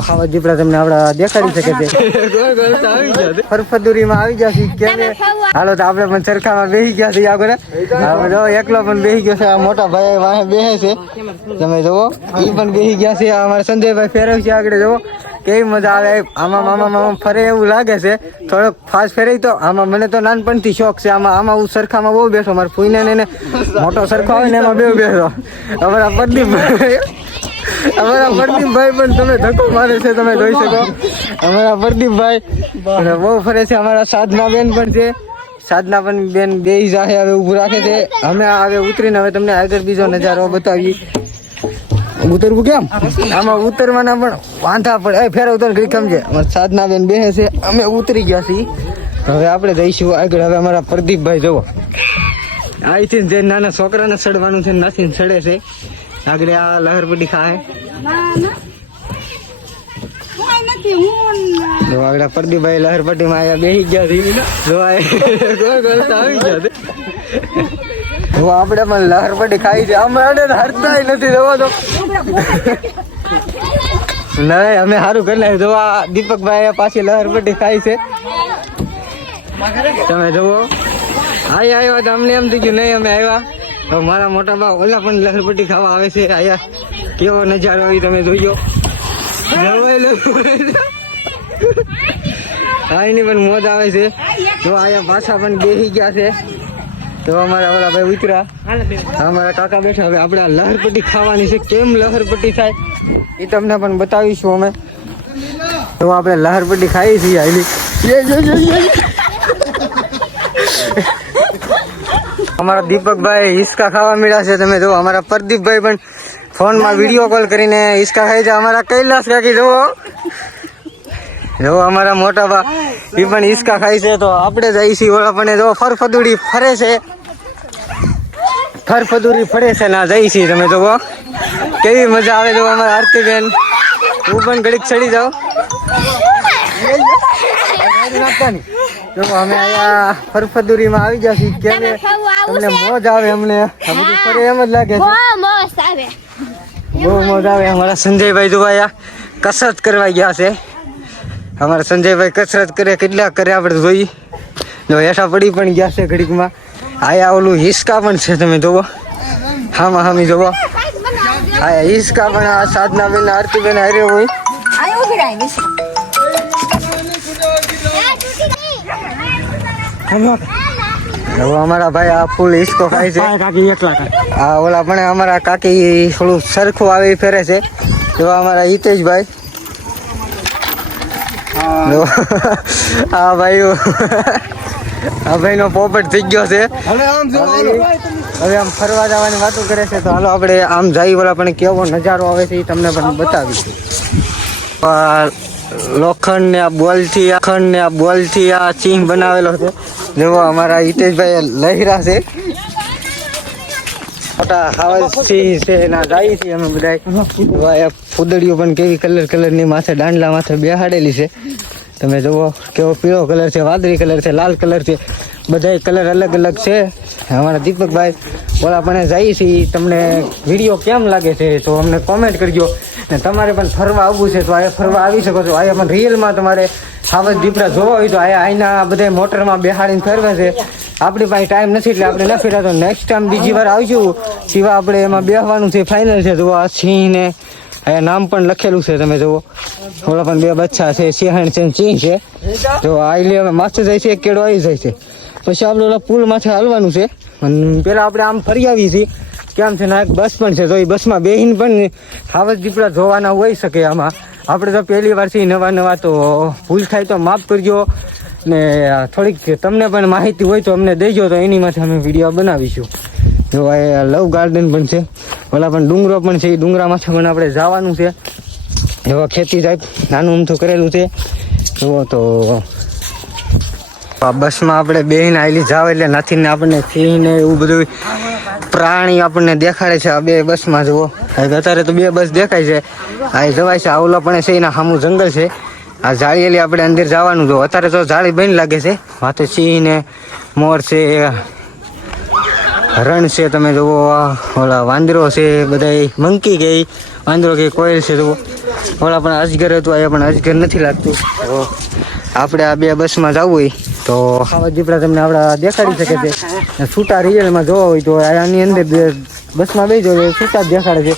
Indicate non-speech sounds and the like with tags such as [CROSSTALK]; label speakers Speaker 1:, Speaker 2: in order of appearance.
Speaker 1: તમને આપડા દેખાડી શકે છે. ફરફદુરીમાં આવી જશે ક્યારે હાલો તો આપણે પણ ચરખામાં બેસી ગયા છે આગળ. જો, એકલો પણ બેસી ગયો છે. આ મોટા ભાઈ વાહે બેસે છે. તમે જુઓ એ પણ બેસી ગયા છે. અમારા સંજયભાઈ ફેરવ છે આગળ, જુઓ. કેવી મજા આવે. આમાં મામા મામા ફરે એવું લાગે છે. થોડોક ફાસ્ટ ફેરાય તો. આમાં મને તો નાનપણથી શોખ છે. આમાં આમાં હું સરખામાં બહુ બેસો મારા ફૂઈને ને મોટો સરખો આવે ને એમાં બે બેસો અમારા પ્રદીપભાઈ અમારા પ્રદીપભાઈ પણ તમે ધક્કો મારે છે, તમે જોઈ શકો. અમારા પ્રદીપભાઈ. અને બહુ ફરે છે, અમારા સાધના બેન પણ છે. સાધના પણ બેન બે જાહે હવે ઊભું રાખે છે. અમે હવે ઉતરીને હવે તમને આગળ બીજો નજારો બતાવીએ. ઉતરવું કેમ? આમાં ઉતરવાના પણ વાંધા પડે. ફેર ઉતર ઘડી સમજે. અમારા સાધના બેન બેસે છે. અમે ઉતરી ગયા છીએ. હવે આપણે જઈશું આગળ. હવે અમારા પ્રદીપભાઈ જોવો અહીંથી જે નાના છોકરાને સડવાનું છે નથી સડે છે. આગળ આ લહરપટ્ટી ખાય. આગળ પ્રદીપભાઈ લહરપટ્ટી માં આવ્યા બેસી ગયા તો આવી ગયા જો આપણે પણ લહરપટ્ટી ખાઈ છે. અમે હરતા નથી, જોવો તો. નહીં, અમે સારું કરી નાખ્યું. જોવા દીપકભાઈ પાછી લહરપટ્ટી ખાઈ છે. તમે જુઓ આઈ આવ્યા તો અમને એમ થઈ ગયું નહીં, અમે આવ્યા. તો મારા મોટા બા ઓલા પણ લહરપટ્ટી ખાવા આવે છે, આયા. કેવો નજારો આવી તમે જોઈજો આઈની પણ મોજ આવે છે. તો આયા પાછા પણ બેસી ગયા છે. તો અમારા ઓલા ભાઈ ઉતરા. અમારા કાકા બેઠા. હવે આપણે લહરપટ્ટી ખાવાની છે. કેમ લહરપટ્ટી થાય? એ તમને પણ બતાવીશું અમે. તો આપણે લહરપટ્ટી ખાઈ છીએ, આઈલી. અમારા દીપકભાઈ હિસકા ખાવા મળ્યા છે. તમે જો અમારા પ્રદીપભાઈ પણ ફોનમાં વીડિયો કોલ કરીને હિસકા ખાઈ છે. અમારા કૈલાસ કાકી જુઓ. જો અમારા મોટા બા એ પણ હિસકા ખાય છે. તો આપણે જ આઈસી ઓલા પણ જો ફરફદુડી ફરે છે. ફરફદુરી ફરે છે ના જઈ છીએ તમે જોવો કેવી મજા આવે જો અમારા આરતીબેન. હું પણ ઘડીક ચડી જાઉં. [LAUGHS] જો અમે આયા ફરફદુરીમાં આવી ગયા છીએ ક્યારે તમને મોજ આવે અમને. અમને ફરે એમ જ લાગે છે. બહુ મોજ આવે. અમારા સંજયભાઈ જોવાયા કસરત કરવા ગયા છે. અમારા સંજયભાઈ કસરત કરે કેટલા કરે આપણે જોઈ જો હેઠા પડી પણ ગયા છે ઘડીકમાં. આયા ઓલું હિસકા પણ છે તમે જોવો. હામાં હામી જોવો. આયા હિસકા પણ આ સાધના બેન આરતી બેન હારે હોય હવે અમારા ભાઈ આ ફૂલ હિસકો ખાય છે.
Speaker 2: કાકી એકલા
Speaker 1: આ ઓલા પણ અમારા કાકી થોડું સરખું આવે ફેરે છે. જો અમારા હિતેશભાઈ. ભાઈ આ ભાઈ આ ભાઈ નો પોપટ થઈ ગયો છે.
Speaker 2: હવે આમ
Speaker 1: ફરવા જવાની વાતો કરે છે તો હાલો આપણે આમ જઈ ઓલા પણ કેવો નજારો આવે છે એ તમને પણ બતાવીશું. લોખંડ ને આ બોલથી અખંડ ને આ બોલથી આ ચિહ્ન બનાવેલો છે જેવો અમારા હિતેશભાઈ લહેરા છે. મોટા હાવસથી છે ના જાય છે અમે બધા ફૂદડીઓ પણ કેવી કલર કલરની માથે, દાંડલા માથે બેહાડેલી છે. તમે જુઓ, કેવો પીળો કલર છે, વાદળી કલર છે, લાલ કલર છે. બધાય કલર અલગ અલગ છે. અમારા દીપકભાઈ બોલાપણે પણ જાય છે. તમને વીડિયો કેમ લાગે છે, તો અમને કોમેન્ટ કરજો. ને તમારે પણ ફરવા આવવું છે તો આ ફરવા આવી શકો છો. અહીંયા પણ રિયલમાં તમારે સાવજ દીપડા જોવા હોય તો અહીંયા અહીંના બધા મોટરમાં બેહાડીને ફેરવે છે. આપણી પાસે ટાઈમ નથી એટલે આપણે ન ફેર્યા તો નેક્સ્ટ ટાઈમ બીજી વાર આવશું સિવા આપણે એમાં બેસવાનું છે ફાઇનલ છે. તો આ સિંહ ને અહીંયા નામ પણ લખેલું છે તમે જુઓ. થોડા પણ બે બચ્ચા છે સિંહણ છે સિંહ છે. તો આ એટલે હવે મસ્ત જાય છે, એક કેળો આવી જાય છે. પછી આપણે ઓલા પુલ માથે હાલવાનું છે. અને પેલા આપણે આમ ફરી આવીએ છીએ. કેમ છે ને બસ પણ છે, તો એ બસમાં બેહીને પણ સાવજ દીપડા જોવાના હોઈ શકે આમાં. આપણે તો પહેલી વાર છીએ નવા નવા તો ભૂલ થાય તો માફ કરજો. ને થોડીક તમને પણ માહિતી હોય તો અમને દેજો, તો એની માથે અમે વીડિયો બનાવીશું. જો આ લવ ગાર્ડન પણ છે. ઓલા પણ ડુંગરો પણ છે, એ ડુંગરામાંથી પણ આપણે જવાનું છે. જો ખેતી ટાઈપ નાનું અમથું કરેલું છે. જુઓ તો બસમાં આપણે બેહીને આવેલી જાવ એટલે નથી ને આપણને સિંહ ને એવું બધું પ્રાણી આપણને દેખાડે છે. આ બે બસમાં જુઓ. અત્યારે તો બે બસ દેખાય છે. આ જવાય છે. આવલો પણ છે એના સામું જંગલ છે. આ જાળીએલી આપણે અંદર જવાનું જો. અત્યારે તો જાળી બની લાગે છે. વાતે સિંહ ને મોર છે હરણ છે. તમે જુઓ ઓલા વાંદરો છે બધા મંકી કે વાંદરો કે કોયલ છે, જુઓ. ઓલા પણ અજગર હતું એ પણ અજગર નથી લાગતું. આપણે આ બે બસમાં જવું હોય. તો આવા દીપડા તમને આપણા દેખાડી શકે છે. છૂટા રિયલમાં જોવા હોય તો આની અંદર બસમાં બે જો છૂટા જ દેખાડે છે.